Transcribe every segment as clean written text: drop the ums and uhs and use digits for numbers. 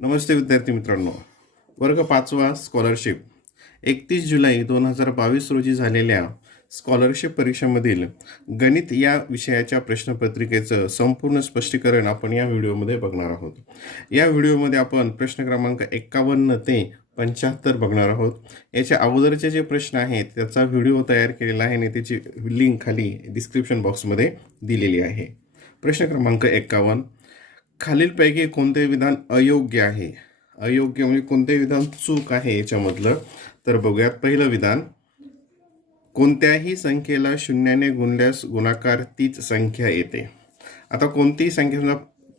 नमस्ते विद्यार्थी मित्रांनो. वर्ग 5वा स्कॉलरशिप 31 जुलै 2022 रोजी झालेल्या स्कॉलरशिप परीक्षेमधील गणित या विषयाच्या प्रश्नपत्रिकेचं संपूर्ण स्पष्टीकरण आपण या व्हिडिओमध्ये बघणार आहोत. या व्हिडिओमध्ये आपण प्रश्न क्रमांक 51 ते 75 बघणार आहोत. याच्या अगोदरचे जे प्रश्न आहेत त्याचा व्हिडिओ तयार केलेला आहे आणि त्याची लिंक खाली डिस्क्रिप्शन बॉक्समध्ये दिलेली आहे. प्रश्न क्रमांक 51. खालीलपैकी कोणते विधान अयोग्य आहे? अयोग्य म्हणजे कोणते विधान चूक आहे याच्यामधलं. तर बघूयात. पहिलं विधान, कोणत्याही संख्येला शून्याने गुणल्यास गुणाकार तीच संख्या येते. आता कोणतीही संख्या, समजा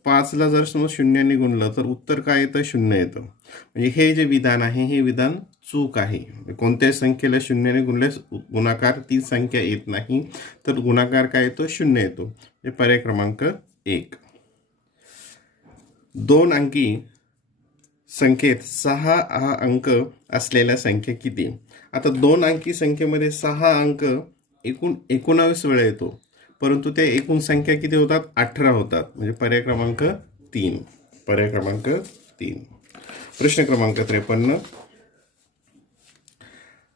5ला जर समज शून्याने गुणलं तर उत्तर काय येतं? 0 येतं. म्हणजे हे जे विधान आहे हे विधान चूक आहे. कोणत्याही संख्येला शून्याने गुणल्यास गुणाकार तीच संख्या येत नाही, तर गुणाकार काय येतो? 0 येतो. म्हणजे पर्याय क्रमांक 1. 2 अंकी संख्येत 6 हा अंक असलेल्या संख्या किती? आता 2 अंकी संख्येमध्ये 6 अंक एकूण 19 वेळा येतो, परंतु त्या एकूण संख्या किती होतात? 18 होतात. म्हणजे पर्याय क्रमांक 3. पर्याय क्रमांक 3. प्रश्न क्रमांक 53.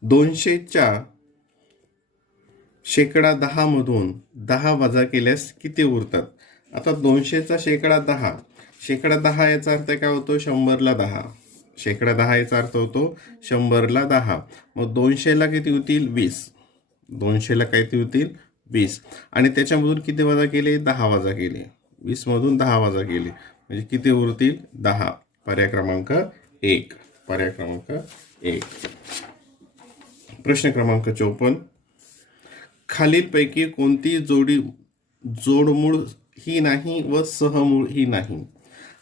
200च्या शेकडा 10 मधून 10 वजा केल्यास किती उरतात? आता 200चा शेकडा 10, शेकडा 10 याचा अर्थ काय होतो? 100ला 10. शेकडा 10 याचा अर्थ होतो 100ला 10. मग 200ला किती होतील? 20. 200ला किती होतील? 20. आणि त्याच्यामधून किती वजा केले? 10 वजा केले. 20 मधून 10 वजा केले म्हणजे किती उरतील? 10. पर्याय क्रमांक 1. पर्याय क्रमांक 1. प्रश्न क्रमांक 54. खालीलपैकी कोणती जोडमूळ ही नाही व सहमूळ ही नाही?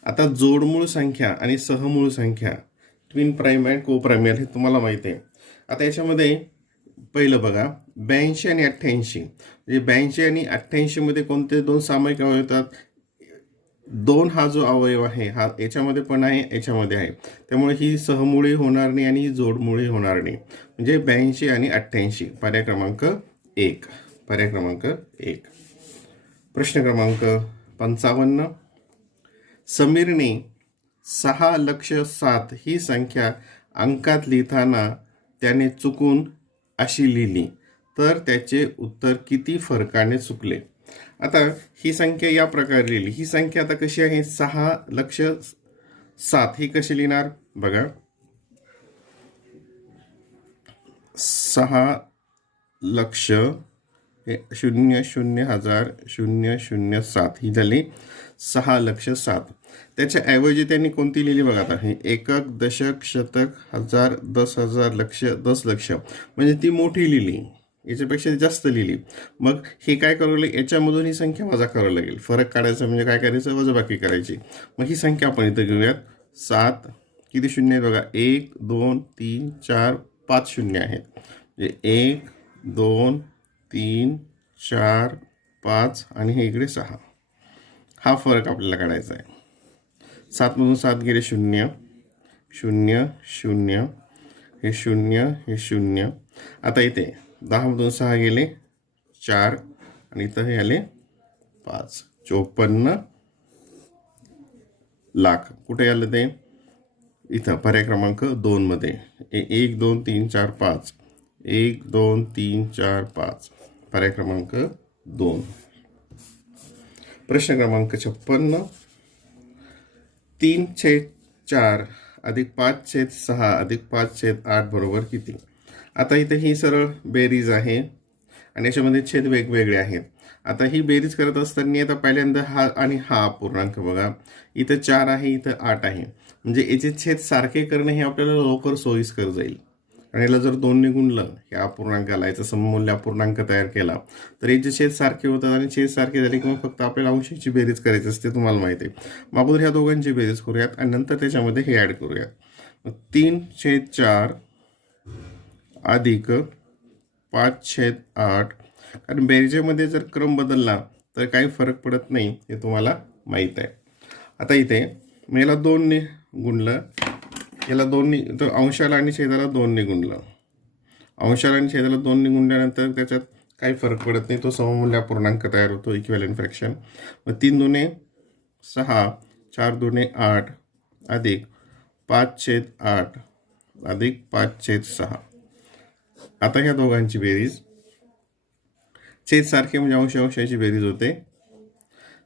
आता जोडमूळ संख्या आणि सहमूळ संख्या, ट्विन प्राईम अँड को प्राईम हे तुम्हाला माहिती आहे. आता याच्यामध्ये पहिलं बघा, 82 आणि 88. म्हणजे 82 आणि 88 मध्ये कोणते दोन सामायिक अवयव येतात? 2 हा जो अवयव आहे हा याच्यामध्ये पण आहे, याच्यामध्ये आहे. त्यामुळे ही सहमूळी होणार नाही आणि ही जोडमूळी होणार नाही. म्हणजे 82 आणि 88. पर्याय क्रमांक 1. पर्याय क्रमांक 1. प्रश्न क्रमांक 55. समीरने 6,07,000 ही संख्या अंकात लिहिताना त्याने चुकून अशी लिहिली, तर त्याचे उत्तर किती फरकाने चुकले? आता ही संख्या या प्रकारे लिहिली. ही संख्या आता कशी आहे? 6,07,000 ही कशी लिहिणार? बघा, 6,00,000,000,007 ही झाली 6,07,000. त्याच्याऐवजी त्यांनी कोणती लिहिली? बघा, आता हे एकक, दशक, शतक, हजार, 10,000, लक्ष, 10 लक्ष, म्हणजे ती मोठी लिहिली, याच्यापेक्षा जास्त लिहिली. मग हे काय करावं लागेल? याच्यामधून ही संख्या वजा करावं लागेल. फरक काढायचा म्हणजे काय करायचं? वजाबाकी करायची. मग ही संख्या आपण इथं घेऊयात. 7 किती शून्य आहेत? बघा, 1 2 3 4 5 शून्य आहेत. म्हणजे 1 2 3 4 5 आणि हे इकडे 6. हा फरक आपल्याला काढायचा आहे. 7 मधून 7 गेले 0 0 0, हे 0 हे 0. आता इथे 10 मधून 6 गेले 4 आणि इथं हे आले 5. 54,00,000 कुठे आलं ते? इथं पर्याय क्रमांक 2 मध्ये. 1 2 3 4 5, 1 2 3 4 5. पर्याय क्रमांक 2. प्रश्न क्रमांक 56. 3/4 अधिक 5/6 अधिक 5/8 बरोबर किती? आता इथे ही सरळ बेरीज आहे आणि याच्यामध्ये छेद वेगवेगळे आहेत. आता ही बेरीज करत असताना आता पहिल्यांदा हा आणि हा अपूर्णांक बघा, इथं 4 आहे, इथं 8 आहे. म्हणजे याचे छेद सारखे करणे हे आपल्याला लवकर सोयीस्कर जाईल. आणि याला जर 2 ने गुणलं, या अपूर्णांकाला याचा सममूल्य अपूर्णांक तयार केला, तर याचे छेद सारखे होतात आणि छेद सारखे झाले की मग फक्त आपल्याला अंशाची बेरीज करायची असते, तुम्हाला माहिती आहे. मग अगोदर ह्या दोघांची बेरीज करूयात आणि नंतर त्याच्यामध्ये हे ॲड करूयात. 3/4 अधिक 5/8. कारण बेरजेमध्ये जर क्रम बदलला तर काही फरक पडत नाही, हे तुम्हाला माहीत आहे. आता इथे मी याला 2 ने गुणलं, याला 2 ने, तर अंशाला आणि छेदाला 2 ने गुणलं. अंशाला आणि छेदाला 2 ने गुणल्यानंतर त्याच्यात काही फरक पडत नाही, तो सममूल्य अपूर्णांक तयार होतो, इक्विव्हॅलेंट फ्रॅक्शन. मग 3 दुने 6, 4 दुने 8 अधिक 5/8 अधिक 5/6. आता ह्या दोघांची बेरीज, छेद सारखे म्हणजे अंश अंशाची बेरीज होते.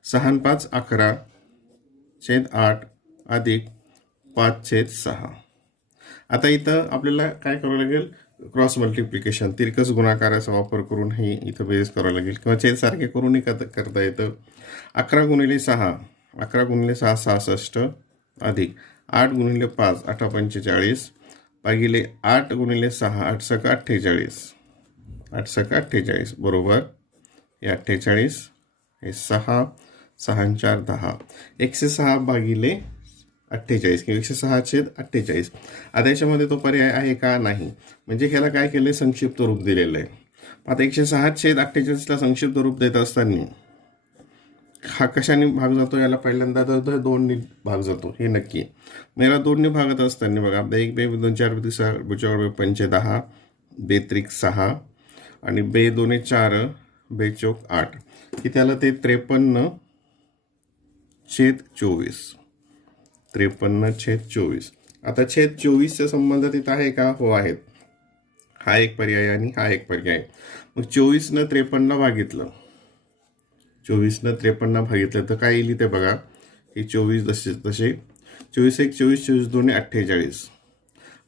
6 आणि 5 11/8 अधिक 5/6. आता इथं आपल्याला काय करावं लागेल, क्रॉस मल्टिप्लिकेशन तिरकस गुणाकाराचा वापर करून ही इथं बेरीज करावं लागेल, किंवा छेद सारखे करूनही करता येतं. 11 × 6 66 अधिक 8 × 5 8 45 भागिले 8 × 6 8 6 48 8 6 48 बरोबर हे 48 हे 6 6 4 10 106 भागिले 48 किंवा 106/48. आता याच्यामध्ये तो पर्याय आहे का, नाही. म्हणजे ह्याला काय केलं, संक्षिप्त रूप दिलेलं आहे. आता 106/48ला संक्षिप्त रूप देत असताना हा कशाने भाग जातो, याला पहिल्यांदा तर 2ने भाग जातो, हे नक्की. मेरा 2ने भागत असताना बघा, 1 2 2 4 2 6 4 5 10 बेत्रिक 6 आणि 2 2 4 बेचोक 8 की त्याला ते 53/24 53/24. आता छेद 24च्या संबंधात इथं आहे का, हो आहेत. हा एक पर्याय आणि हा एक पर्याय. मग 24 ने 53 भागितलं, 24 ने 53 भागितलं तर काय येईल ते बघा. हे 24 तसे 24 1 24 24 2 48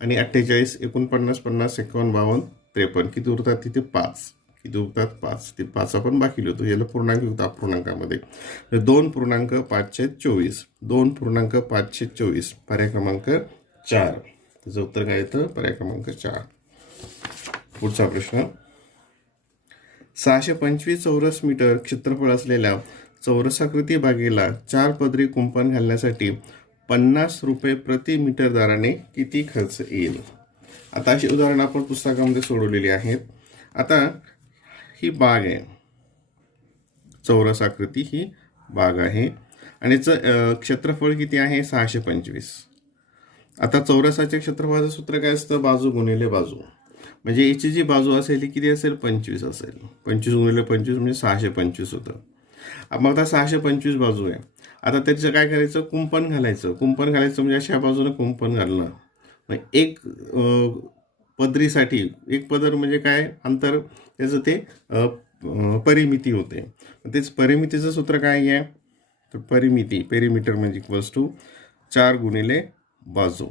आणि 48 49 50 51 52 53 किती उरतात तिथे 5. किती उरतात 5. ते 5 आपण बाकी लिहितो, याला पूर्णांक युक्त अपूर्णांकामध्ये 2.5/24 2.5/24 पर्याय क्रमांक 4. त्याचं उत्तर काय येतं, पर्याय क्रमांक 4. पुढचा प्रश्न, 625 चौरस मीटर क्षेत्रफळ असलेल्या चौरसाकृती बागेला 4 पदरी कुंपण घालण्यासाठी 50 रुपये प्रति मीटर दराने किती खर्च येईल. आता अशी उदाहरण आपण पुस्तकामध्ये सोडवलेली आहेत. आता ही बाग आहे, चौरसाकृती ही बाग आहे आणि क्षेत्रफळ किती आहे 625. आता चौरसाच्या क्षेत्रफळाचं सूत्र काय असतं, बाजू गुणिले बाजू. म्हणजे याची जी बाजू असेल ही किती असेल 25 असेल. 25 × 25 म्हणजे 625 होतं. मग आता 625 बाजू आहे. आता त्याचं काय करायचं, कुंपण घालायचं. कुंपण घालायचं म्हणजे अशा बाजूने कुंपण घालणं. मग एक पदरीसाठी, एक पदर म्हणजे काय अंतर, त्याचं ते परिमिती होते. तेच परिमितीचं सूत्र काय आहे, तर पेरीमीटर म्हणजे इक्वल्स टू 4 गुणिले बाजू.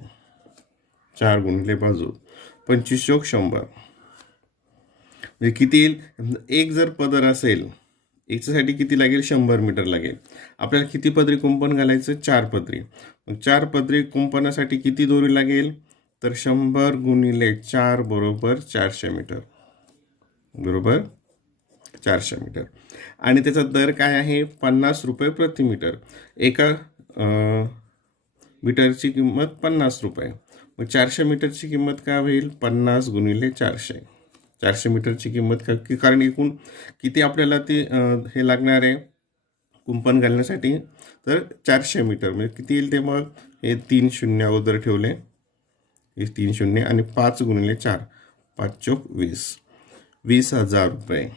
4 गुणिले बाजू 25 × 100 म्हणजे किती येईल. एक जर पदर असेल, याच्यासाठी किती लागेल 100 मीटर लागेल. आपल्याला किती पदरी कुंपण घालायचं, 4 पदरी. मग 4 पदरी कुंपणासाठी किती दोरी लागेल, तर 100 गुणिले 4 बरोबर 400 मीटर. बरोबर 400 मीटर. आणि त्याचा दर काय आहे 50 रुपये प्रति मीटर. एका मीटरची किंमत 50 रुपये. मग 400 मीटरची किंमत काय होईल, 50 गुणिले 400. 400 मीटरची किंमत का, कारण एकूण किती आपल्याला ते हे लागणार आहे कुंपण घालण्यासाठी, तर 400 मीटर म्हणजे किती येईल ते. मग हे 3 शून्य अगोदर ठेवले, हे 3 शून्य आणि 5 गुणिले 4 5 चोक 20 20,000 रुपये.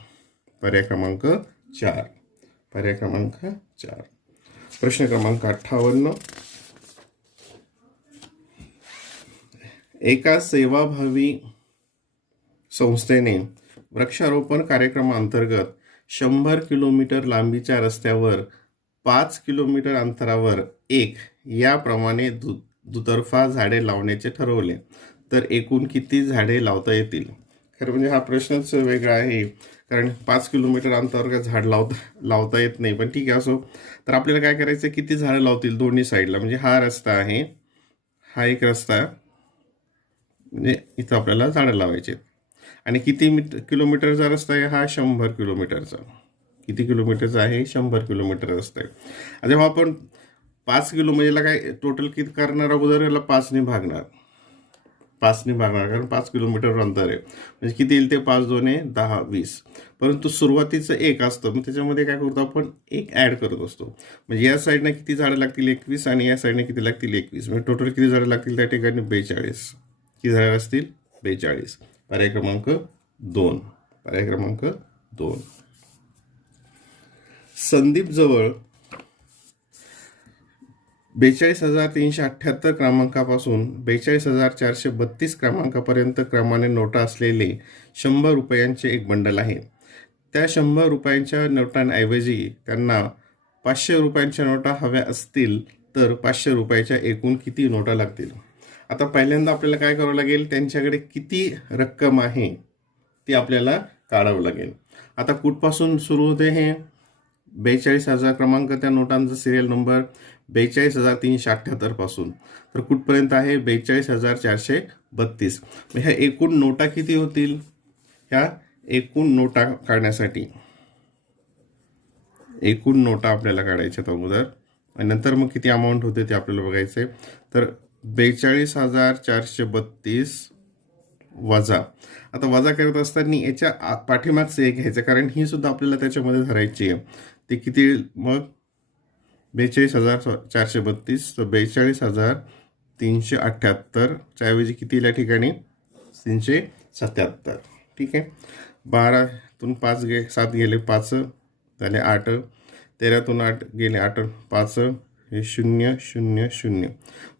पर्याय क्रमांक 4. पर्याय क्रमांक 4. प्रश्न क्रमांक 58, एका सेवाभावी संस्थेने वृक्षारोपण कार्यक्रमाअंतर्गत 100 किलोमीटर लांबीच्या रस्त्यावर 5 किलोमीटर अंतरावर एक याप्रमाणे दुतर्फा झाडे लावण्याचे ठरवले, तर एकूण किती झाडे लावता येतील. खरं म्हणजे हा प्रश्नच वेगळा आहे, कारण 5 किलोमीटर अंतरावर काय झाड लावता येत नाही. पण ठीक आहे, असो. तर आपल्याला काय करायचं, किती झाडं लावतील दोन्ही साईडला. म्हणजे हा रस्ता आहे, हा एक रस्ता, म्हणजे इथं आपल्याला झाडं लावायचे. आणि किती किलोमीटरचा रस्ता आहे, हा 100 किलोमीटरचा. किती किलोमीटरचा आहे, 100 किलोमीटर रस्ता आहे. आता जेव्हा आपण 5 किलो म्हणजे काय टोटल किती करणार, अगोदर याला 5ने भागणार, कारण 5 किलोमीटर अंतर आहे. म्हणजे किती येईल ते, 5 2 10 20. परंतु सुरुवातीचं एक असतं, मग त्याच्यामध्ये काय करतो आपण, एक ॲड करत असतो. म्हणजे या साईडनं किती झाडं लागतील 21 आणि या साईडने किती लागतील 21. म्हणजे टोटल किती झाडं लागतील त्या ठिकाणी 42. किती झाडं असतील 42. पर्याय क्रमांक 2. पर्याय क्रमांक 2. संदीप जवळ 42,378 क्रमांकापासून 42,432 क्रमांकापर्यंत क्रमाने नोटा असलेले 100 रुपयांचे एक बंडल आहे. त्या 100 रुपयांच्या नोटांऐवजी त्यांना 500 रुपयांच्या नोटा हव्या असतील तर 500 रुपयाच्या एकूण किती नोटा लागतील? आता पहिल्यांदा आपल्याला काय करावं लागेल, त्यांच्याकडे किती रक्कम आहे ती आपल्याला काढावं लागेल. आता कुठपासून सुरू होते हे? 42,000 क्रमांक, त्या नोटांचा सिरियल नंबर 42,378 पासून तर कुठपर्यंत आहे? 42,432. ह्या एकूण नोटा किती होतील? ह्या एकूण नोटा काढण्यासाठी एकूण नोटा आपल्याला काढायच्यात अगोदर आणि नंतर मग किती अमाऊंट होते ते आपल्याला बघायचं आहे. तर 42,432 वजा, आता वजा करत असताना याच्या पाठीमागचं एक घ्यायचं, कारण ही सुद्धा आपल्याला त्याच्यामध्ये धरायची आहे. ते किती मग? 42,432, तर 42,378 च्या ऐवजी किती या ठिकाणी? 377. ठीक आहे. 12तून 5 7 गेले 5 झाले 8, 13तून 8 गेले 8 5 हे 0 0 0,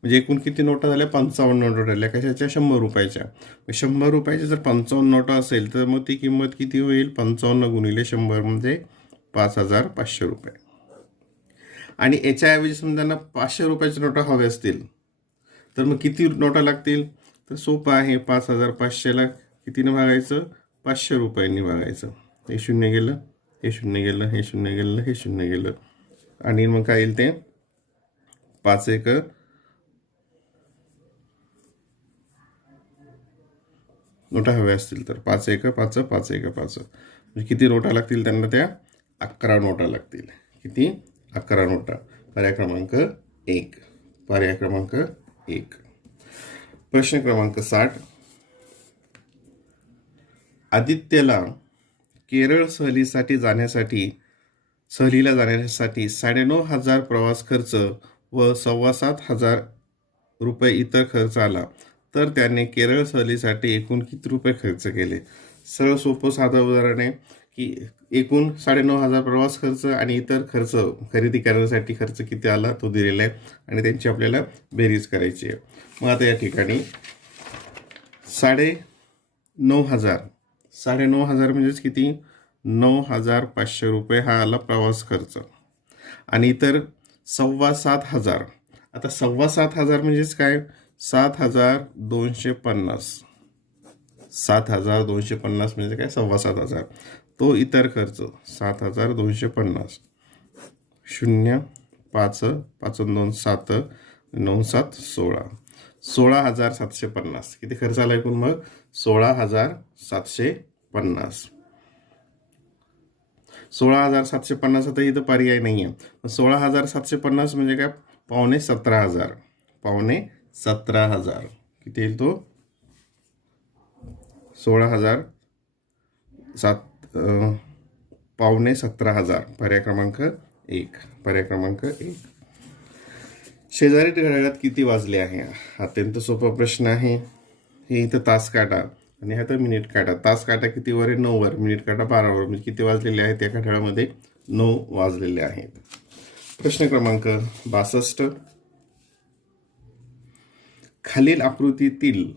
म्हणजे एकूण किती नोटा झाल्या? 55 नोटा झाल्या. कशाच्या? 100 रुपयाच्या. 100 रुपयाच्या जर 55 नोटा असेल तर मग ती किंमत किती होईल? 55 गुणिले 100 म्हणजे 5,500 रुपये. आणि याच्याऐवजी समजा ना 500 रुपयाच्या नोटा हव्या असतील तर मग किती नोटा लागतील? तर सोपं आहे. 5,500ला कितीने भागायचं? 500 रुपयांनी भागायचं. हे 0 गेलं, हे 0 गेलं, हे 0 गेलं, हे 0 गेलं, आणि मग काय येईल ते? 5 1 नोटा हव्या असतील तर 5 1 5 5 1 5, म्हणजे किती नोटा लागतील त्यांना? त्या 11 नोटा लागतील. किती? 11 नोटा. पर्याय क्रमांक 1. पर्याय क्रमांक 1. प्रश्न क्रमांक 60. आदित्यला केरळ सहलीला जाण्यासाठी 9,500 प्रवास खर्च व 7,500 रुपये इतर खर्च आला, तर त्याने केरळ सहलीसाठी एकूण किती रुपये खर्च केले? सरळ सोपं साधं उदाहरण आहे की एकूण 9,500 प्रवास खर्च आणि इतर खर्च, खरेदी करण्यासाठी खर्च किती आला तो दिलेला आहे आणि त्यांची आपल्याला बेरीज करायची आहे. मग आता या ठिकाणी 9,500 म्हणजेच किती? 9,500 रुपये हा आला प्रवास खर्च आणि इतर 7,500. आता 7,500 म्हणजेच काय? 7,250. 7,250 म्हणजे काय? 7,500. तो इतर खर्च 7,250. 0 5 5 2 7 9 7 16. 16,750. किती खर्च आला एकूण मग? 16,750. 16,750. आता इथं पर्याय नाही आहे. 16,750 म्हणजे काय? 17,500. 17,500 किती येईल तो? 17,500. पर्याय क्रमांक 1. पर्याय क्रमांक 1. शेजारी घड्याळात किती वाजले आहे? अत्यंत सोपा प्रश्न आहे. हे इथं तास काटा आणि ह्या तर मिनिट काटा. तास काटा किती वर आहे? 9 वर. मिनिट काटा 12 वर. म्हणजे किती वाजलेले आहेत? त्या घड्याळामध्ये 9 वाजलेले आहेत. प्रश्न क्रमांक 62. खालील आकृतीतील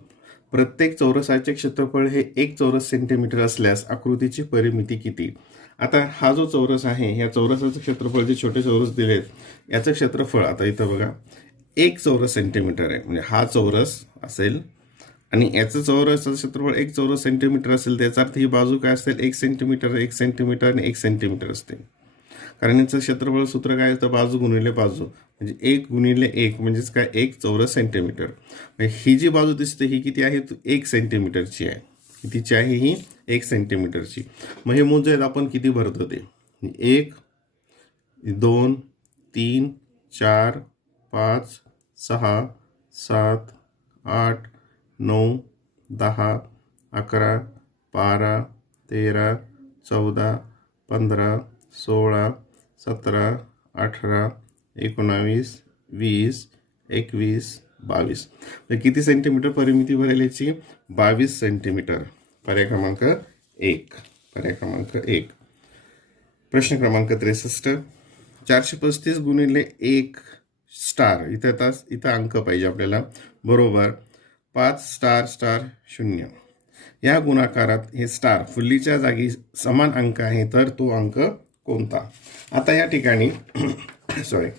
प्रत्येक चौरसाचे क्षेत्रफळ हे 1 चौरस सेंटीमीटर असल्यास आकृतीची परिमिती किती? आता हा जो चौरस आहे, ह्या चौरसाचं क्षेत्रफळ, जे छोटे चौरस दिलेत याचं क्षेत्रफळ आता इथं बघा 1 चौरस सेंटीमीटर आहे. म्हणजे हा चौरस असेल आणि याचं चौरसाचं क्षेत्रफळ 1 चौरस सेंटीमीटर असेल, त्याचा अर्थ ही बाजू काय असेल? 1 सेंटीमीटर 1 सेंटीमीटर आणि 1 सेंटीमीटर असते. कारण याचं क्षेत्रफळ सूत्र काय असतं? बाजू गुणिले बाजू, म्हणजे 1 गुणिले 1 म्हणजेच काय? 1 चौरस सेंटीमीटर. ही जी बाजू दिसते ही किती आहे? 1 सेंटीमीटरची आहे. कितीची आहे ही? 1 सेंटीमीटरची. मग हे मोजायत आपण किती भरतो ते? 1 2 3 4 5 6 7 8 9 10 11 12 13 14 15 16 17 18 19 20 21 22. किती सेंटीमीटर परिमिती भरेल याची? 22 सेंटीमीटर. पर्याय क्रमांक 1. पर्याय क्रमांक 1. प्रश्न क्रमांक 63. 435 गुणिले 1 स्टार, इथं अंक पाहिजे आपल्याला, बरोबर 5 स्टार स्टार 0. या गुणाकारात हे स्टार फुल्लीच्या जागी समान अंक आहे, तर तो अंक कोणता? आता या ठिकाणी सॉरी,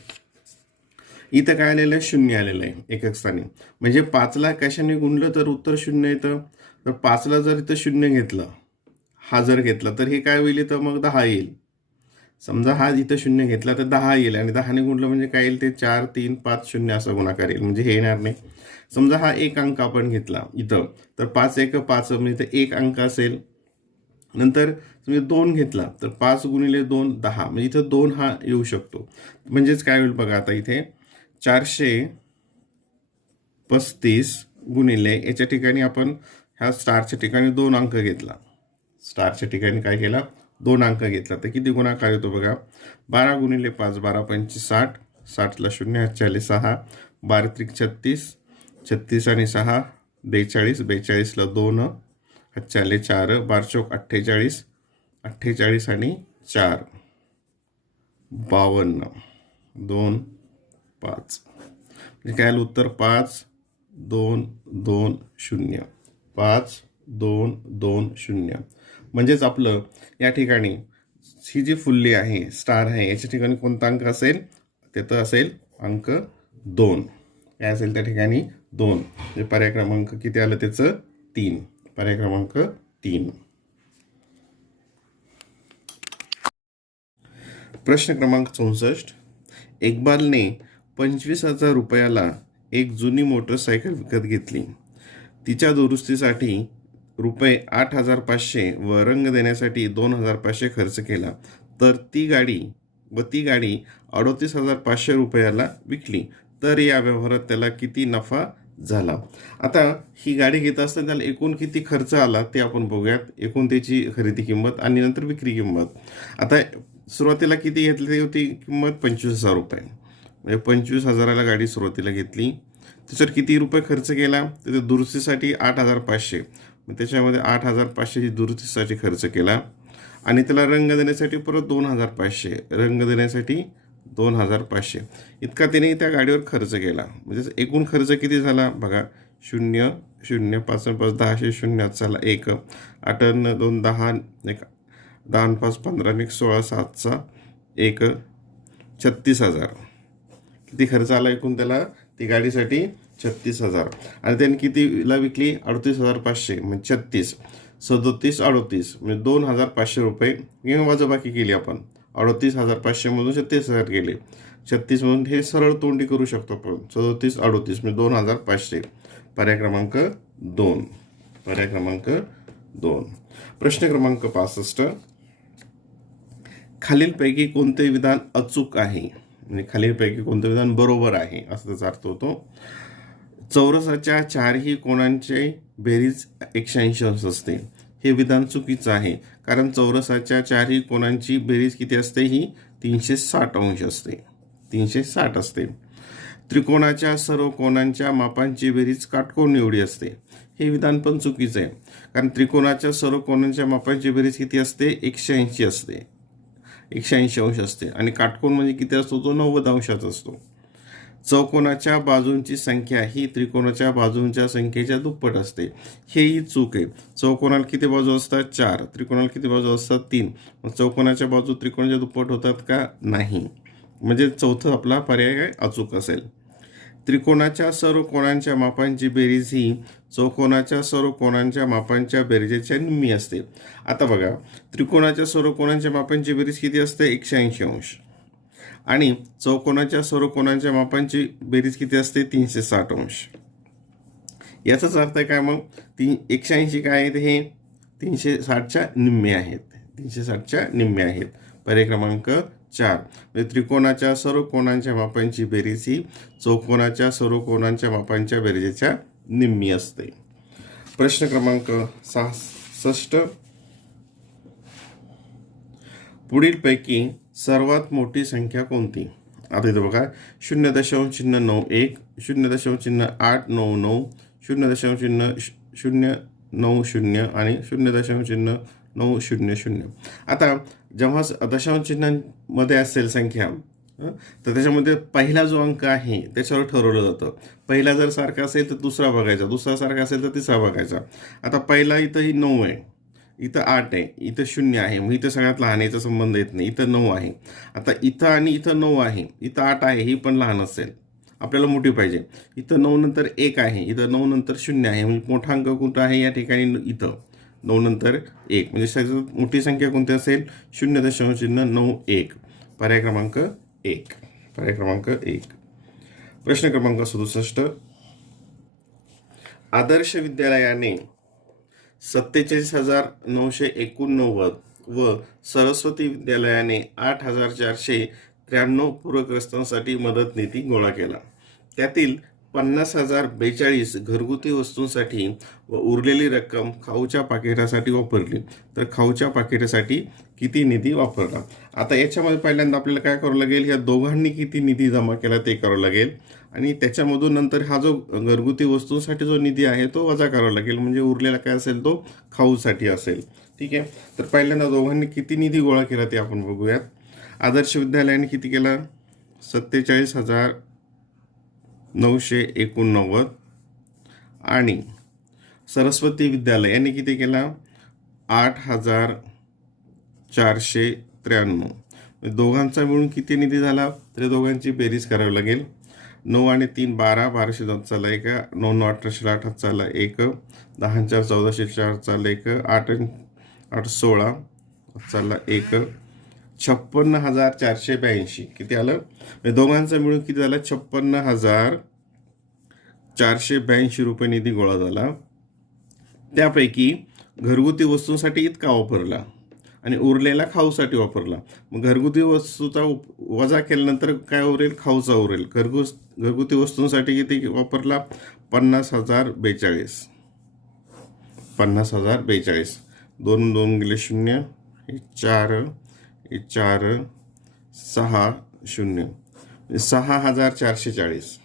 इथं काय आलेलं आहे? 0 आलेलं आहे एकक स्थानी. म्हणजे 5ला कशाने गुणलं तर उत्तर 0 येतं. तर 5ला जर इथं 0 घेतलं, हा जर घेतला तर हे काय होईल? तर मग 10 येईल. समजा हा इथं 0 घेतला तर 10 येईल, आणि 10ने गुणलं म्हणजे काय येईल? ते 4 3 5 0 असा गुणाकार येईल, म्हणजे हे येणार नाही. समजा हा एक अंक आपण घेतला इथं, तर 5 1 5, म्हणजे इथं एक अंक असेल. नंतर तुम्ही 2 घेतला तर 5 गुणिले 2 10, म्हणजे इथं 2 हा येऊ शकतो. म्हणजेच काय होईल बघा, आता इथे 435 गुणिले याच्या ठिकाणी आपण ह्या स्टारच्या ठिकाणी 2 अंक घेतला. स्टारच्या ठिकाणी काय केला? 2 अंक घेतला. तर किती गुणाकार येतो बघा, 12 गुणिले 5 12 पंचे 60, 60ला 0 40 6, 12 त्रिक 36, 36 आणि 6 42, 42ला 2 40 4, 12 चौक 48, 48 आणि 4 52, 2 5, म्हणजे काय आलं उत्तर? 5 2 2 0, 5 2 2 0. म्हणजेच आपलं या ठिकाणी ही जी फुल्ली आहे, स्टार आहे, याच्या ठिकाणी कोणता अंक असेल? तिथं असेल अंक 2. काय असेल त्या ठिकाणी? 2. म्हणजे पर्याय क्रमांक किती आलं त्याचं? 3. पर्याय क्रमांक 3. प्रश्न क्रमांक 64. इक्बालने 25,000 रुपयाला एक जुनी मोटरसायकल विकत घेतली. तिच्या दुरुस्तीसाठी रुपये 8,500 व रंग देण्यासाठी 2,500 खर्च केला. तर ती गाडी 38,500 रुपयाला विकली. तर या व्यवहारात त्याला किती नफा झाला? आता ही गाडी घेत असताना त्याला एकूण किती खर्च आला ते आपण बघूयात. एकूण त्याची खरेदी किंमत आणि नंतर विक्री किंमत. आता सुरुवातीला किती घेतली होती किंमत? 25,000 रुपये. म्हणजे 25,000ला गाडी सुरुवातीला घेतली. त्याच्यावर किती रुपये खर्च केला? तर दुरुस्तीसाठी 8,500, मग त्याच्यामध्ये 8,500 दुरुस्तीसाठी खर्च केला. आणि त्याला रंग देण्यासाठी परत 2,500, रंग देण्यासाठी 2,500 इतका त्याने त्या गाडीवर खर्च केला. म्हणजे एकूण खर्च किती झाला बघा, 0 0 5 5 10 0 चला 1 8 2 10 1 10 5 15 1 16 7 1 36,000. किती खर्च आला एकूण त्याला ती गाडीसाठी? 36,000. आणि त्याने कितीला विकली? 38,500, म्हणजे 36 37 38, म्हणजे 2,500 रुपये किंवा वजाबाकी केली आपण. 38,500 मधून 36,000 गेले. 36 म्हणून हे सरळ तोंडी करू शकतो आपण. 37 38 म्हणजे 2,500. पर्याय क्रमांक 2. पर्याय क्रमांक 2. प्रश्न क्रमांक 65. खालीलपैकी कोणते विधान अचूक आहे? म्हणजे खालीलपैकी कोणते विधान बरोबर आहे असं त्याचा अर्थ होतो. चौरसाच्या चारही कोणांची बेरीज 180 अंश असते. हे विधान चुकीचं आहे, कारण चौरसाच्या चारही कोणांची बेरीज किती असते? ही 360 अंश असते. 360 असते. त्रिकोणाच्या सर्व कोणांच्या मापांची बेरीज काटकोन एवढी असते. हे विधान पण चुकीचं आहे, कारण त्रिकोणाच्या सर्व कोणांच्या मापांची बेरीज किती असते? 180 असते. 180 अंश असते. आणि काटकोन म्हणजे किती असतो? तो 90 अंशाचा असतो. चौकोनाच्या बाजूंची संख्या ही त्रिकोणाच्या बाजूंच्या संख्येच्या दुप्पट असते. हेही चूक आहे. चौकोनाला किती बाजू असतात? 4. त्रिकोणाला किती बाजू असतात? 3. मग चौकोनाच्या बाजू त्रिकोणाच्या दुप्पट होतात का? नाही. म्हणजे चौथं आपला पर्याय अचूक असेल. त्रिकोणाच्या सर्व कोणांच्या मापांची बेरीज ही चौकोनाच्या सर्व कोणांच्या मापांच्या बेरीजेच्या निम्मी असते. आता बघा, त्रिकोणाच्या सर्व कोणांच्या मापांची बेरीज किती असते? 180 अंश. आणि चौकोनाच्या सर्व कोणांच्या मापांची बेरीज किती असते? 360 अंश. याचाच अर्थ आहे काय मग? 180 काय आहेत? हे 360च्या निम्मे आहेत. 360च्या निम्मे आहेत. पर्याय क्रमांक 4. म्हणजे त्रिकोणाच्या सर्व कोणांच्या मापांची बेरीज ही चौकोनाच्या सर्व कोणांच्या मापांच्या बेरीजेच्या निम्मी असते. प्रश्न क्रमांक 66. पुढीलपैकी सर्वात मोठी संख्या कोणती? आता इथं बघा, 0.91, 0.899, 0.090 आणि 0.900. आता जेव्हा दशांश चिन्हांमध्ये असेल संख्या, तर त्याच्यामध्ये पहिला जो अंक आहे त्याच्यावर ठरवलं जातं. पहिला जर सारखा असेल तर दुसरा बघायचा, दुसरा सारखा असेल तर तिसरा बघायचा. आता पहिला इथं ही 9 आहे, इथं 8 आहे, इथं 0 आहे, मग इथं सगळ्यात लहान याचा संबंध येत नाही. इथं 9 आहे. आता इथं आणि इथं 9 आहे, इथं 8 आहे, ही पण लहान असेल, आपल्याला मोठी पाहिजे. इथं 9 नंतर 1 आहे, इथं 9 नंतर 0 आहे, म्हणजे मोठा अंक कोणता आहे या ठिकाणी? इथं 9 नंतर 1, म्हणजे सगळ्यात मोठी संख्या कोणती असेल? 0.91. पर्याय क्रमांक 1. पर्याय क्रमांक 1. प्रश्न क्रमांक 67. आदर्श विद्यालयाने 47,989 व सरस्वती विद्यालयाने 8,493 पूरग्रस्तांसाठी मदत निधी गोळा केला. त्यातील 50,042 घरगुती वस्तूंसाठी व उरलेली रक्कम खाऊच्या पाकिटासाठी वापरली. तर खाऊच्या पाकिटासाठी किती निधी वापरला? आता याच्यामध्ये पहिल्यांदा आपल्याला काय करावं लागेल? ह्या दोघांनी किती निधी जमा केला ते करावं लागेल, आणि त्याच्यामधून नंतर हा जो घरगुती वस्तूंसाठी जो निधी आहे तो वजा करावा लागेल, म्हणजे उरलेला काय असेल तो खाऊसाठी असेल. ठीक आहे. तर पहिल्यांदा दोघांनी किती निधी गोळा केला ते आपण बघूयात. आदर्श विद्यालयाने किती केला? 47,989 आणि सरस्वती विद्यालय यांनी किती केला? 8,493. दोघांचा मिळून किती निधी झाला? तर दोघांची बेरीज करावी लागेल. 9 आणि 3 12, 1200 चालला 1, 9 9 1808 चालला 1, 10 4 1404 चालला 1, 8 8 16 चालला 1, 56,482. किती आलं? दोघांचा मिळून किती झालं? 56,482 रुपये निधी गोळा झाला. त्यापैकी घरगुती वस्तूंसाठी इतका वापरला आणि उरलेला खाऊसाठी वापरला. मग घरगुती वस्तूचा वजा केल्यानंतर काय उरेल? खाऊचा उरेल. घरगुती वस्तूंसाठी किती वापरला? 50,042. 50,042. 2 2 गेले 0, हे 4, हे 4, 6 0, 6,440.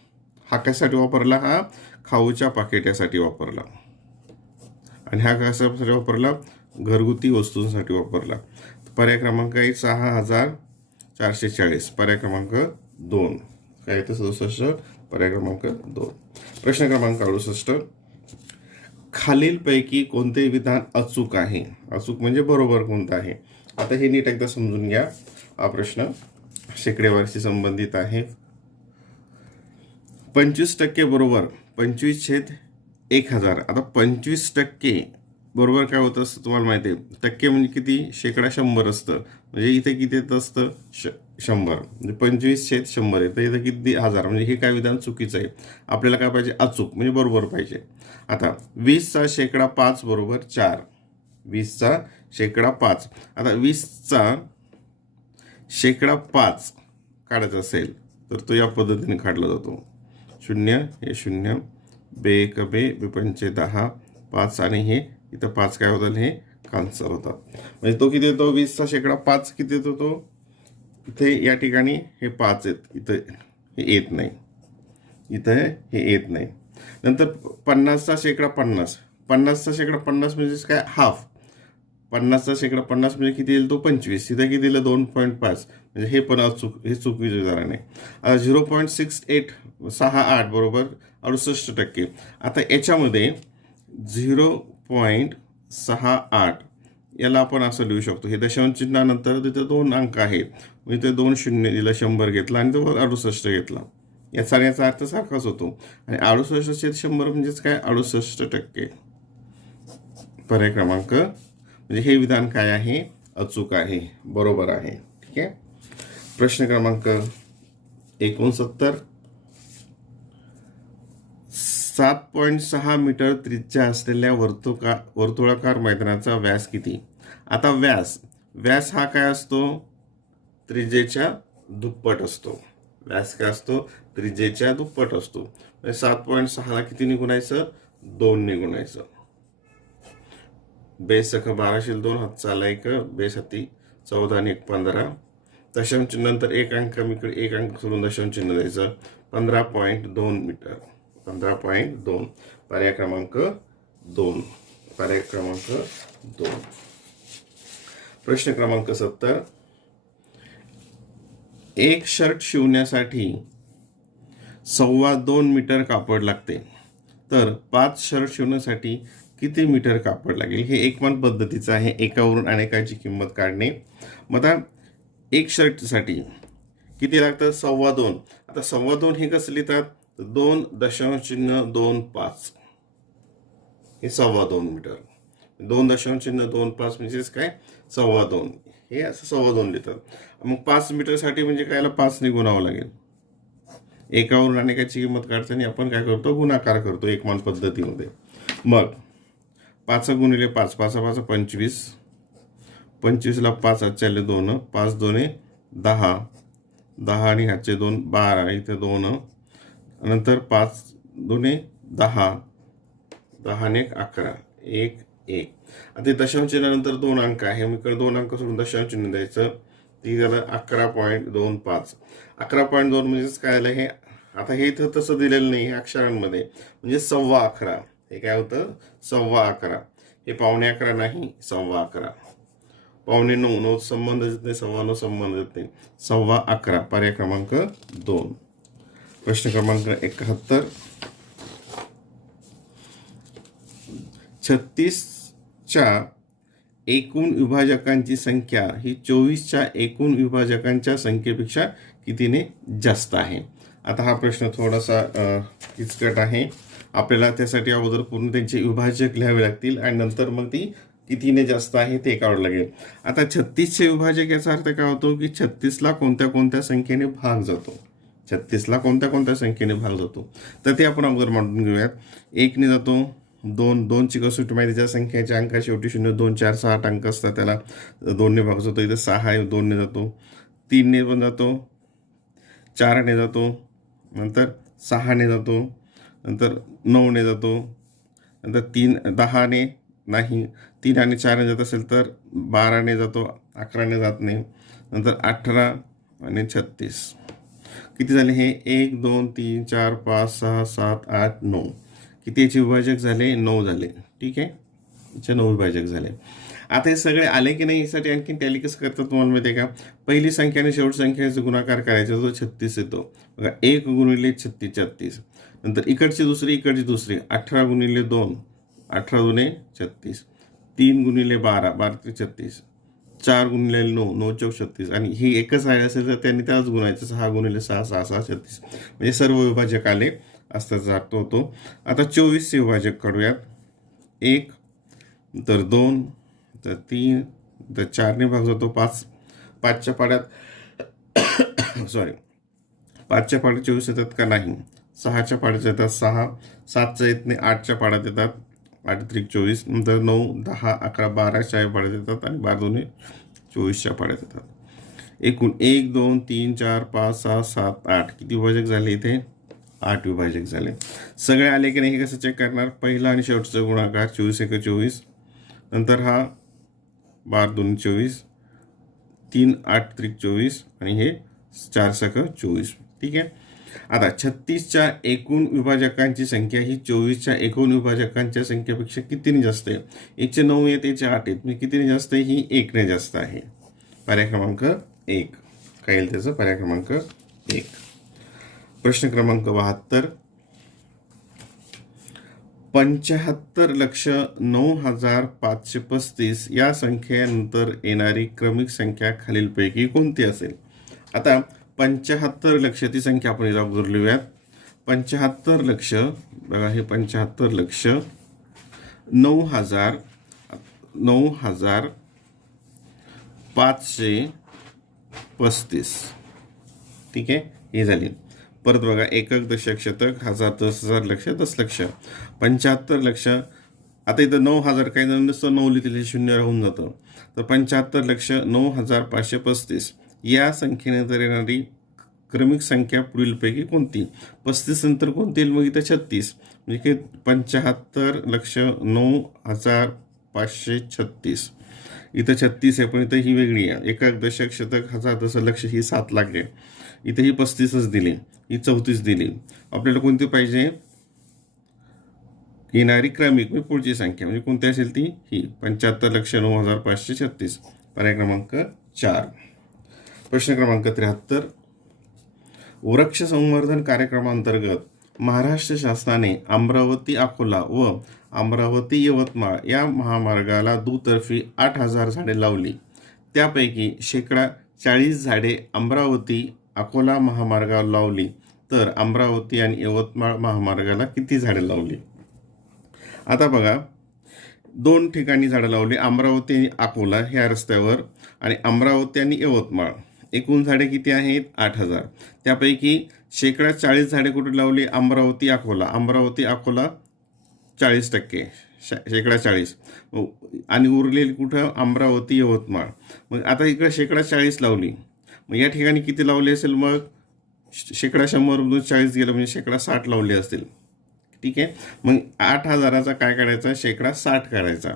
हा कशासाठी वापरला? हा खाऊच्या पाकिटासाठी वापरला. आणि हा कशासाठी वापरला? घरगुती वस्तूंसाठी वापरला. पर्याय क्रमांक 1 6,440. पर्याय क्रमांक 2 काय येतं? 67. पर्याय क्रमांक 2. प्रश्न क्रमांक 68. खालीलपैकी कोणते विधान अचूक आहे? अचूक म्हणजे बरोबर कोणतं आहे? आता हे नीट एकदा समजून घ्या. हा प्रश्न शेकडेवारीशी संबंधित आहे. 25% बरोबर 25/1000. आता 25% बरोबर काय होतं असतं तुम्हाला माहिती आहे? टक्के म्हणजे किती? शेकडा 100 असतं, म्हणजे इथे किती येत असतं? 100. म्हणजे 25/100 आहे, तर इथं किती? 1000. म्हणजे हे काय विधान चुकीचं आहे. आपल्याला काय पाहिजे? अचूक म्हणजे बरोबर पाहिजे. आता 20चा शेकडा 5 बरोबर 4. 20चा शेकडा 5. आता 20चा शेकडा 5 काढायचा असेल तर तो या पद्धतीने काढला जातो. 0 हे 0, बे 1 बे, बे 5 10, 5 आणि हे इथं 5 काय होतात? हे कॅन्सल होतात. म्हणजे तो किती येतो? 20चा शेकडा 5 किती येतो तो? इथे या ठिकाणी हे 5 आहेत, इथं हे येत नाही, इथं हे येत नाही. नंतर 50चा शेकडा 50. 50चा शेकडा 50 म्हणजे काय? हाफ. 50चा शेकडा 50 म्हणजे किती येईल? तो 25. इथं किती दिलं? 2.5. म्हणजे हे पण अचूक, हे चुकीचं उदाहरण आहे. 0.68 बरोबर 68%. आता याच्यामध्ये 0.68 याला आपण असं लिहू शकतो. हे दशांश चिन्हानंतर तिथे 2 अंक आहेत, इथे 2 शून्य दिलं, 100 घेतला आणि तो 68 घेतला. या सगळ्याचा अर्थ सारखाच होतो. आणि 68/100 म्हणजेच काय? 68%. पर्याय क्रमांक म्हणजे हे विधान काय आहे? अचूक आहे, बरोबर आहे. ठीक आहे. प्रश्न क्रमांक 69. 7.6 मीटर त्रिज्या असलेल्या वर्तुळाकार मैदानाचा व्यास किती? आता व्यास हा काय असतो? त्रिज्येच्या दुप्पट असतो. व्यास काय असतो? त्रिज्येच्या दुप्पट असतो. 7.6ला किती गुणायचं? 2 ने गुणायचं. बेस 12 2 हात चाला 1, बेस हाती 14 आणि 1 15. दशांश चिन्ह नंतर एक अंक कमीकडे एक अंक सोडून दशांश चिन्ह द्यायचं. 15.2 मीटर. 15.2. पर्याय क्रमांक 2. पर्याय क्रमांक 2. प्रश्न क्रमांक 70. एक शर्ट शिवण्यासाठी 2.25 मीटर कापड लागते, तर 5 शर्ट शिवण्यासाठी किती मीटर कापड लागेल? हे एकमान पद्धतीचं आहे, एकावरून अनेकाची किंमत काढणे. मग आता एक शर्टसाठी किती लागतं? 2.25. आता 2.25 हे कसं लिहितात? 2.25 हे 2.25 मीटर. 2.25 म्हणजेच काय? 2.25. हे असं 2.25 लिहितात. मग 5 मीटरसाठी म्हणजे कायला 5 ने गुणावं लागेल. एकावरून अनेकाची किंमत काढताना आपण काय करतो? गुणाकार करतो एकमान पद्धतीमध्ये. मग 5 गुणिले 5, 5 5 25, 25ला 5 आजच्याले 2, 5 2 10, 10 आणि ह्याचे 2 12, इथे 2, नंतर 5 2 10, 10 आणि 11, 1 1. आता दशांश चिन्हानंतर 2 अंक आहे, मी इकडे 2 अंक सोडून दशांश चिन्ह द्यायचं. ती झालं 11.25. 11.2 म्हणजेच काय झालं? हे आता हे इथं तसं दिलेलं नाही अक्षरांमध्ये, म्हणजे 11.25. हे काय होतं? 11.25. हे 11.15 नाही, 11.25. 9:15 9 संबंध येत नाही, 9:15 संबंध येत नाही. 11.25. पर्याय क्रमांक 2. प्रश्न क्रमांक 71. 36च्या एकूण विभाजकांची संख्या ही 24च्या एकूण विभाजकांच्या संख्येपेक्षा कितीने जास्त आहे? आता हा प्रश्न थोडासा किचकट आहे. आपल्याला त्यासाठी अगोदर पूर्ण त्यांचे विभाजक लिहावे लागतील आणि नंतर मग ती कितीने जास्त आहे ते काढावं लागेल. आता 36चे विभाजक याचा अर्थ काय होतो की 36ला कोणत्या कोणत्या संख्येने भाग जातो? 36ला कोणत्या कोणत्या संख्येने भाग जातो तर ते आपण अगोदर मांडून घेऊयात. 1 ने जातो, 2ची कसोटी माहितीच्या संख्येच्या अंका शेवटी 0 2 4 6 अंक असतात, त्याला 2 ने भाग जातो. इथं 6 आहे, 2 ने जातो. 3 ने पण जातो, 4 ने जातो, नंतर 6 ने जातो, नंतर 9 ने जातो, नंतर 10 ने नाही, 3 आणि 4 ने जात असेल तर 12 ने जातो, 11 ने जात नाही, नंतर 18 आणि 36. किती झाले हे? 1 2 3 4 5 6 7 8 9. किती याचे विभाजक झाले? 9 झाले. ठीक आहे, याचे 9 विभाजक झाले. आता हे सगळे आले की नाही यासाठी आणखी टॅली कसं करतात तुम्हाला माहिती आहे का? पहिली संख्या आणि शेवट संख्येचा गुणाकार करायचा, तो 36 येतो बघा. 1 गुणिले 36 36, नंतर इकडची दुसरी इकडची दुसरी 18 गुणिले 2 18 2 36, 3 गुणिले 12 12 3 36, 4 गुणिले 9 9 चौक 36, आणि ही एकच राहिले असेल तर त्यांनी त्याच गुणायचं. 6 गुणिले 6 6 6 36. म्हणजे सर्व विभाजक आले असताच जातो होतो. आता 24चे विभाजक काढूयात. 1 तर 2 तर 3 तर 4 ने भाग जातो. 5च्या पाड्यात सॉरी 5च्या पाड्यात 24 येतात का? नाही. 6च्या पाड्यात येतात 6, 7च्या येत नाही, 8च्या पाड्यात येतात, 8 3 24, नंतर 9 10 11 12च्या पाड्यात येतात आणि 12 2 24च्या पाड्यात येतात. एकूण 1 2 3 4 5 6 7 8 किती विभाजक झाले? इथे 8 विभाजक झाले. सगळे आले की नाही हे कसं चेक करणार? पहिला आणि शेवटचा गुणाकार 24 1 24, नंतर हा 12 2 24, 3 8 3 24 आणि हे 4 6 24. ठीक आहे. आता 36च्या एकूण विभाजकांची संख्या ही 24च्या एकूण विभाजकांच्या संख्येपेक्षा कितीने जास्त आहे? 1चे 9 आहेत, 1चे 8 आहेत, म्हणजे कितीने जास्त आहे? ही 1 ने जास्त आहे. पर्याय क्रमांक 1 काय येईल त्याचं? पर्याय क्रमांक 1. प्रश्न क्रमांक 72. 75,09,535 या संख्येनंतर येणारी क्रमिक संख्या खालीलपैकी कोणती असेल? आता 75 लक्ष ती संख्या आपण इथं अगोदर लिहूयात. 75 लक्ष बघा, हे 75 लक्ष 9,535. ठीक आहे, हे झाली. परत बघा, एकक दशक शतक हजार 10,000 लक्ष 10 लक्ष. 75 लक्ष, आता इथं 9,000 काही जण नुसतं 9 लिहिलेले शून्य राहून जातं. तर 75 लक्ष 9,535 या संख्येनंतर येणारी क्रमिक संख्या पुढीलपैकी कोणती? 35 नंतर कोणती येईल? मग इथं 36, म्हणजे की 75 लक्ष 9,536. इथं 36 आहे पण इथं ही वेगळी आहे. एकक दशक शतक हजार 10 लक्ष ही 7 लाख आहे. इथे ही 35च दिली, ही 34 दिली. आपल्याला कोणती पाहिजे? येणारी क्रमिक म्हणजे पुढची संख्या, म्हणजे कोणती असेल ती? ही 75 लक्ष 9,536. पर्याय क्रमांक 4. प्रश्न क्रमांक 73. वृक्ष संवर्धन कार्यक्रमांतर्गत महाराष्ट्र शासनाने अमरावती अकोला व अमरावती यवतमाळ या महामार्गाला दुतर्फी 8,000 झाडे लावली. त्यापैकी 40% झाडे अमरावती अकोला महामार्गावर लावली, तर अमरावती आणि यवतमाळ महामार्गाला किती झाडे लावली? आता बघा, 2 ठिकाणी झाडं लावली, अमरावती आणि अकोला ह्या रस्त्यावर, आणि अमरावती आणि यवतमाळ. एकूण झाडे किती आहेत? 8,000. त्यापैकी 40% झाडे कुठे लावली? अमरावती अकोला. अमरावती अकोला 40%, 40%. आणि उरलेली कुठं? अमरावती यवतमाळ. मग आता इकडे 40% लावली, मग या ठिकाणी किती लावली असेल? मग 100मधून 40 गेलं म्हणजे 60% लावले असतील. ठीक आहे. मग 8,000चा काय काढायचा? 60% काढायचा.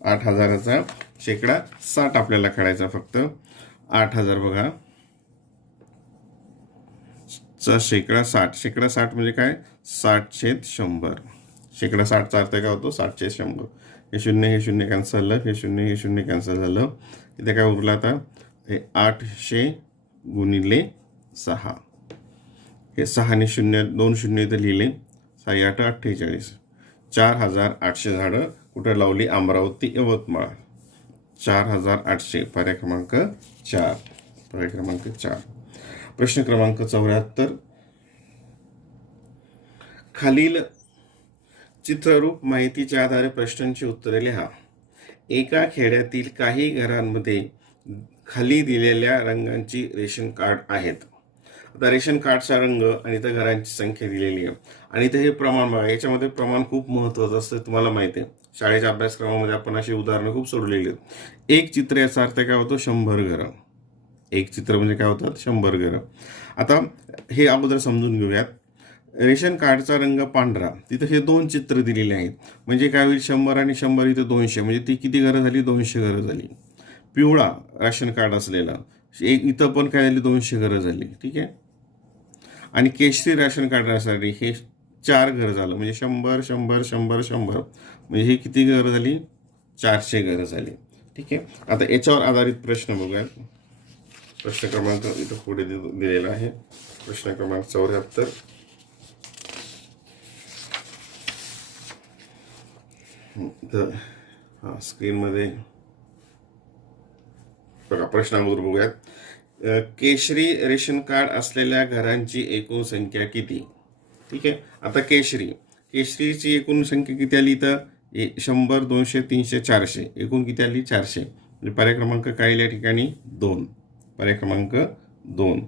8,000चा 60% आपल्याला काढायचा फक्त. 8,000 बघा, 60%. 60% म्हणजे काय? 60/100. 60%चा अर्थ काय होतो? 60/100. हे शून्य कॅन्सल झालं, हे शून्य कॅन्सल झालं. इथे काय उरलं आता? हे 800 गुणिले 6. हे 6 आणि 2 शून्य इथं लिहिले. 6×8 = 48. 4,800 झाडं कुठं लावली? अमरावती यवतमाळ. 4,800. पर्याय क्रमांक 4. पर्याय क्रमांक 4. प्रश्न क्रमांक 74. खालील चित्ररूप माहितीच्या आधारे प्रश्नांची उत्तरे लिहा. एका खेड्यातील काही घरांमध्ये खाली दिलेल्या रंगांची रेशन कार्ड आहेत. आता रेशन कार्डचा रंग आणि त्या घरांची संख्या दिलेली आहे, आणि इथे हे प्रमाण बघा. याच्यामध्ये प्रमाण खूप महत्त्वाचं असतं, तुम्हाला माहिती आहे. शाळेच्या अभ्यासक्रमामध्ये आपण अशी उदाहरणं खूप सोडलेली आहेत. एक चित्र याचा अर्थ काय होतो? 100 घरं. एक चित्र म्हणजे काय होतात? 100 घरं. आता हे अगोदर समजून घेऊयात. रेशन कार्डचा रंग पांढरा, तिथं हे 2 चित्र दिलेले आहेत, म्हणजे काय होईल? 100 आणि 100 इथं 200, म्हणजे ती किती घरं झाली? 200 घरं झाली. पिवळा राशन कार्ड असलेला इथं पण काय झाली? 200 घरं झाली. ठीक आहे. आणि केशरी राशन कार्डासाठी हे 4 घरं झालं, म्हणजे 100 100 100 100, म्हणजे हे किती घरं झाली? 400 घरं झाली. ठीक आहे. आता याच्यावर आधारित प्रश्न बघूयात. प्रश्न क्रमांक इथं पुढे दिलेला आहे. प्रश्न क्रमांक 74. स्क्रीनमध्ये बघा, प्रश्न अगोदर बघूयात. केशरी रेशन कार्ड असलेल्या घरांची एकूण संख्या किती? ठीक आहे. आता केशरीची एकूण संख्या किती आली? तर 100 200 300 400, एकूण किती आली? 400. म्हणजे पर्याय क्रमांक काय या ठिकाणी? 2. पर्याय क्रमांक 2.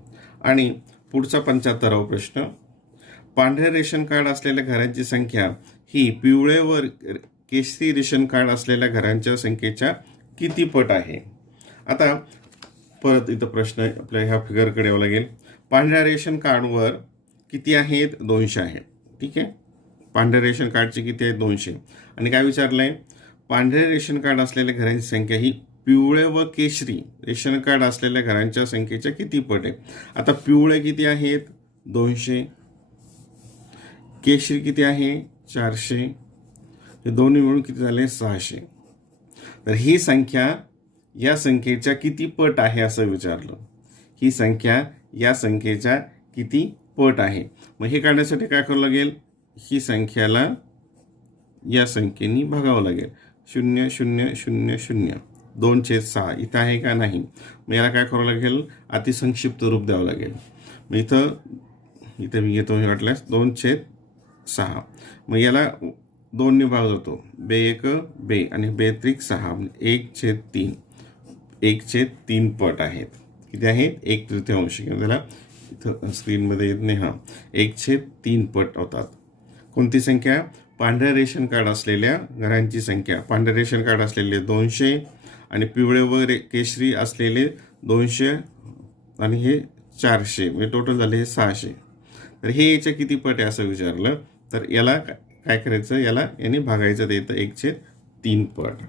आणि पुढचा 75वा प्रश्न. पांढरे रेशन कार्ड असलेल्या घरांची संख्या ही पिवळे व केशरी रेशन कार्ड असलेल्या घरांच्या संख्येच्या किती पट आहे? आता परत इथं प्रश्न आपल्या ह्या फिगरकडे यावं लागेल. पांढऱ्या रेशन कार्डवर किती आहेत? 200 आहेत. ठीक आहे. पांढऱ्या रेशन कार्डची किती आहे? 200. आणि काय विचारलं आहे? पांढरे रेशन कार्ड असलेल्या घरांची संख्या ही पिवळे व केशरी रेशन कार्ड असलेल्या घरांच्या संख्येच्या किती पट आहे? आता पिवळे किती आहेत? 200. केशरी किती आहे? 400. हे दोन्ही मिळून किती झाले? 600. तर ही संख्या या संख्येच्या किती पट आहे असं विचारलं. ही संख्या या संख्येच्या किती पट आहे? मग हे काढण्यासाठी काय करावं लागेल? ही संख्याला या संख्येने भागावं लागेल. 0 0 0 0 2/6 इथं आहे का? नाही. मग याला काय करावं लागेल? अतिसंक्षिप्त रूप द्यावं लागेल. मग इथं मी घेतो, हे वाटल्यास 2/6. मग याला 2 ने भाग जातो. 2×1 2 आणि 2×3 6, 1/3. 1/3 पट आहेत. किती आहेत? 1/3. किंवा त्याला इथं स्क्रीनमध्ये येत नाही. 1/3 पट होतात. कोणती संख्या? पांढऱ्या रेशन कार्ड असलेल्या घरांची संख्या. पांढऱ्या रेशन कार्ड असलेले 200 आणि पिवळे व केशरी असलेले 200 आणि हे 400, म्हणजे टोटल झाले हे 600. तर हे याच्या किती पट आहे असं विचारलं, तर याला काय करायचं? याने भागायचं. ते येतं 1/3 पट.